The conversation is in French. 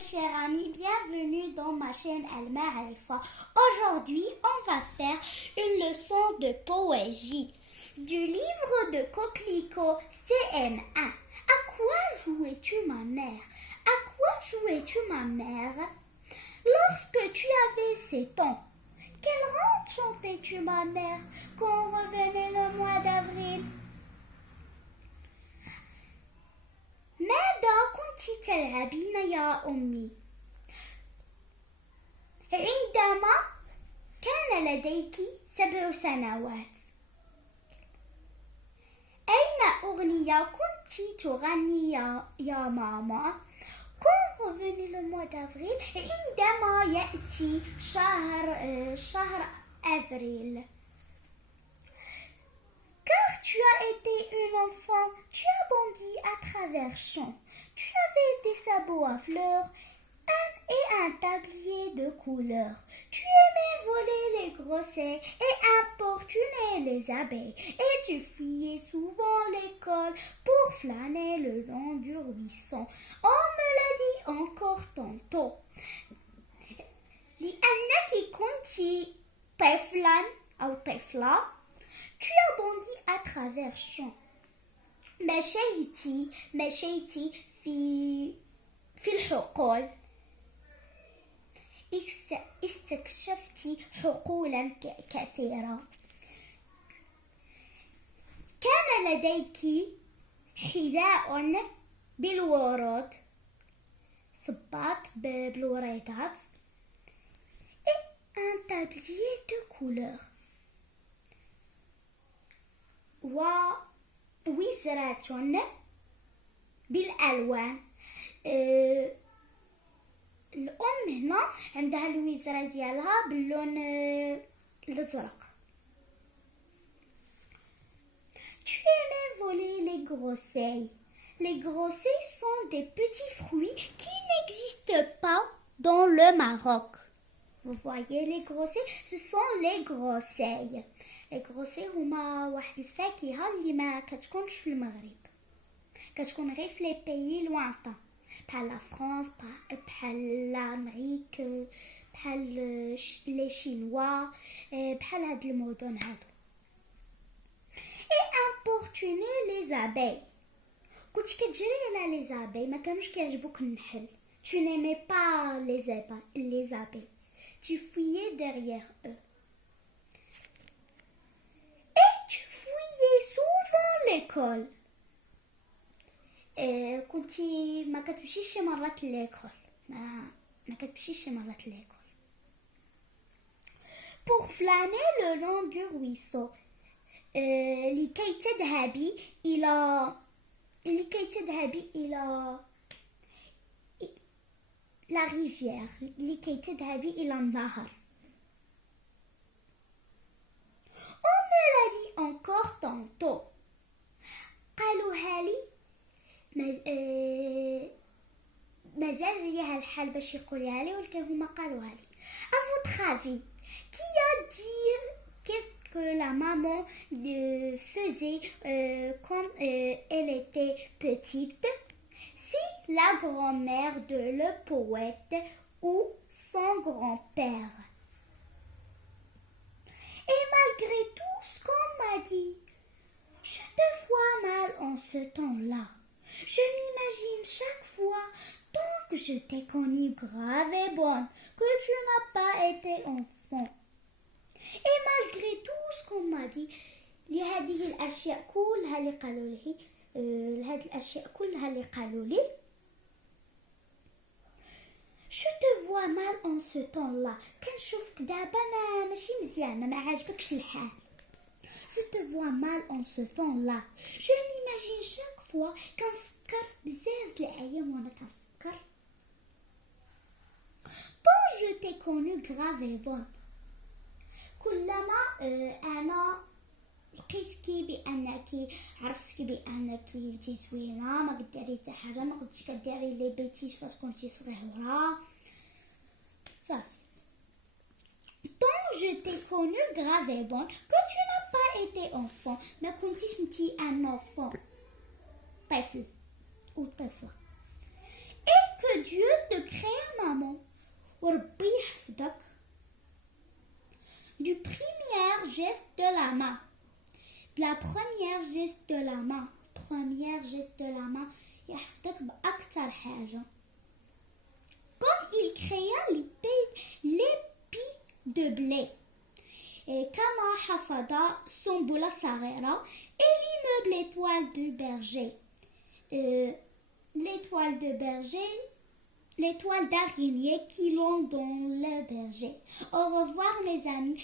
chers amis, bienvenue dans ma chaîne Al-Ma'arifa. Aujourd'hui, on va faire une leçon de poésie du livre de Coquelicot CM1. À quoi jouais-tu ma mère? À quoi jouais-tu ma mère? Lorsque tu avais 7 ans. Quelle rente chantais-tu ma mère quand revenait le mois d'avril? ماذا كنت تلعبين يا أمي؟ عندما كان لديك 7 سنوات. أين أغنية كنت تغني يا ماما؟ Quand revenait le mois d'avril, عندما يأتي شهر avril. Car tu as été un enfant, tu as bondi à travers champs. Tu avais des sabots à fleurs et un tablier de couleurs. Tu aimais voler les groseilles et importuner les abeilles. Et tu fuyais souvent l'école pour flâner le long du ruisseau. On me l'a dit encore tantôt. لأنك كنت طفلا أو طفلة. Tu as bondi à travers champs. مشيتي في الحقول. استكشفت حقولا كثيرة. كان لديك حذاء بالورود. صباط بالوريدات. Et un tablier de couleurs. ووزرة بالألوان. الأم هنا عندها الوزرة ديالها باللون الأزرق. Tu aimais voler les groseilles. Les groseilles sont des petits fruits qui n'existent pas dans le Maroc. Vous voyez les groseilles, ce sont les groseilles. Les groseilles هما واحد الفاكهة اللي ما كتكونش في المغرب. كتكون غير في لي بيي لوانطان. بحال لا فرانس، بحال لامريك، بحال لي شينوا، بحال هاد المدن هادو. Et importuner les abeilles. كنت كتجري على لي زابي، ما كانوش كيعجبوك النحل. Tu n'aimais pas les abeilles. Tu fuyais derrière eux. Et tu fuyais souvent l'école. كنتي ما كتمشيش شي مرات ليكول. ما كتمشيش شي مرات ليكول. Pour flâner le long du ruisseau. لكي تذهبي إلى la rivière. لكي تذهبي إلى النهر. On me l'a dit encore tantôt. قالوها لي مازال ليها الحال باش يقولها لي، ولكن هما قالوها لي. À votre avis, qui a dit qu'est-ce que la maman faisait quand elle était petite? Si la grand-mère de le poète ou son grand-père. Et malgré tout ce qu'on m'a dit, je te vois mal en ce temps-là. Je m'imagine chaque fois, tant que je t'ai connue grave et bonne, que tu n'as pas été enfant. Et malgré tout ce qu'on m'a dit, لهذه الأشياء كلها اللي قالوا لي، لهذه الأشياء كلها اللي قالوا لي، je te vois mal en ce temps-là. كنشوفك دابا ماشي مزيانة، ما عاجبكش الحال. Je te vois mal en ce temps-là. Je m'imagine chaque fois كنفكر بزاف د الأيام وأنا كنفكر. Tant je t'ai connue grave et bonne. كلما أنا لقيتكي بأنك عرفتكي بأنك انتي زوينة، ما كديري حتى حاجة، ما كنتيش كديري لي بيتيس فاش كنتي صغيرة. صافي. Tant je t'ai connue grave et bonne que tu n'as pas été enfant. ما كنتيش انتي un enfant. طفل أو طفلة. Et que Dieu te crée la première geste de la main. Première geste de la main. يحفظك بأكتر حاجة. Comme il créa les pis de blé. Et كما حفظ سنبلة صغيرة et l'immeuble étoile de berger. L'étoile de berger, l'étoile d'araignée qui l'ont dans le berger. Au revoir mes amis.